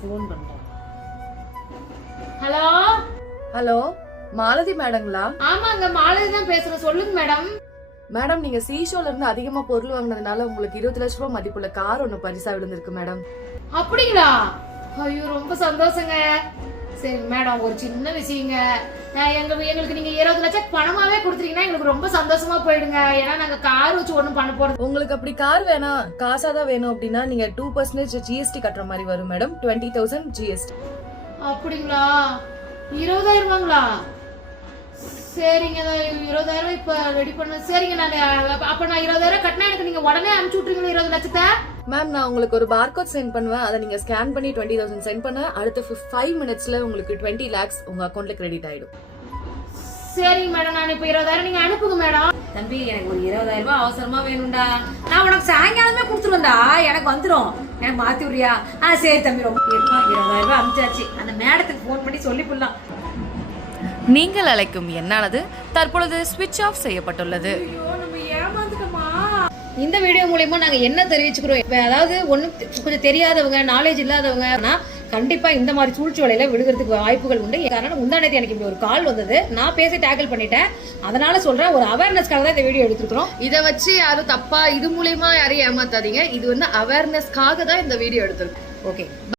Phone பண்றேன். Hello hello, Malathi மேடங்களா? ஆமாங்க, மாலதி தான் பேசுறேன். சொல்லுங்க மேடம். மேடம், நீங்க சீஷோல இருந்து அதிகமா பொருள் வாங்கினதுனால உங்களுக்கு 20 லட்சம் ரூபாய் மதிப்புள்ள கார் ஒண்ணு பரிசா விழுந்திருக்கு மேடம். அப்படிங்களா? ஐயோ, ரொம்ப சந்தோஷங்க. சரி மேடம், ஒரு சின்ன விஷயங்க. எங்களுக்கு நீங்க 20 லட்சம் பணமாவே கொடுத்துட்டீங்கன்னா எங்களுக்கு ரொம்ப சந்தோஷமா போயிடுங்க. ஏன்னா நாங்க கார் வச்சு ஒண்ணும் பண்ண போறது. உங்களுக்கு அப்படி கார் வேணாம், காசாதான் வேணும் அப்படின்னா நீங்க 2% ஜிஎஸ்டி கட்டுற மாதிரி வரும் மேடம். 20,000 ஜிஎஸ்டி. அப்படிங்களா? 20,000 ரூபாங்களா? சரிங்க, 20,000 இப்ப ரெடி பண்ண. சரிங்க, அப்ப நான் 20,000 கட்டினா எனக்கு நீங்க உடனே அனுப்பிச்சு விட்டுறீங்களா 20 லட்சத்தை? மேம், நான் உங்களுக்கு ஒரு பார்கோட் சென்ட் பண்ணுவேன். அதை நீங்க ஸ்கேன் பண்ணி 20,000 சென்ட் பண்ண அடுத்த 5 மினிட்ஸ்ல உங்களுக்கு 20 lakhs உங்க அக்கௌண்ட்ல கிரெடிட் ஆயிடும். சரிங்க மேடம், நான் இப்ப 20,000 நீங்க அனுப்புங்க மேடம். தம்பி, எனக்கு ஒரு 20,000 ரூபாய் அவசரமா வேணும்டா. நான் உனக்கு சாயங்காலமே கொடுத்துருவேன்டா. எனக்கு வந்துடும். எனக்கு மாத்தி விடுறியா? சரி தம்பி, ரொம்ப 20,000 ரூபாய் அனுப்பிச்சாச்சு. அந்த மேடத்துக்கு போன் பண்ணி சொல்லி போடலாம். நீங்கள் அழைக்கும் எண்ணானது தற்பொழுது ஸ்விட்ச் ஆஃப் செய்யப்பட்டுள்ளது. இந்த வீடியோ மூலமா நாங்க என்ன தெரிவிச்சுக்கிறோம், அதாவது ஒன்னும் கொஞ்சம் தெரியாதவங்க, நாலேஜ் இல்லாதவங்க கண்டிப்பா இந்த மாதிரி சூழ்ச்சி வலையில விழுகிறதுக்கு வாய்ப்புகள் உண்டு. காரணம், முந்தானேத்து எனக்கு இப்படி ஒரு கால் வந்தது. நான் பேசி டேக்கிள் பண்ணிட்டேன். அதனால சொல்றேன், ஒரு அவேர்னஸ்க்காக தான் இந்த வீடியோ எடுத்துக்கிறோம். இதை வச்சு யாரும் தப்பா இது மூலியமா யாரையும் ஏமாத்தாதீங்க. இது அவேர்னஸ்க்காக தான் இந்த வீடியோ எடுத்திருக்கோம். ஓகே.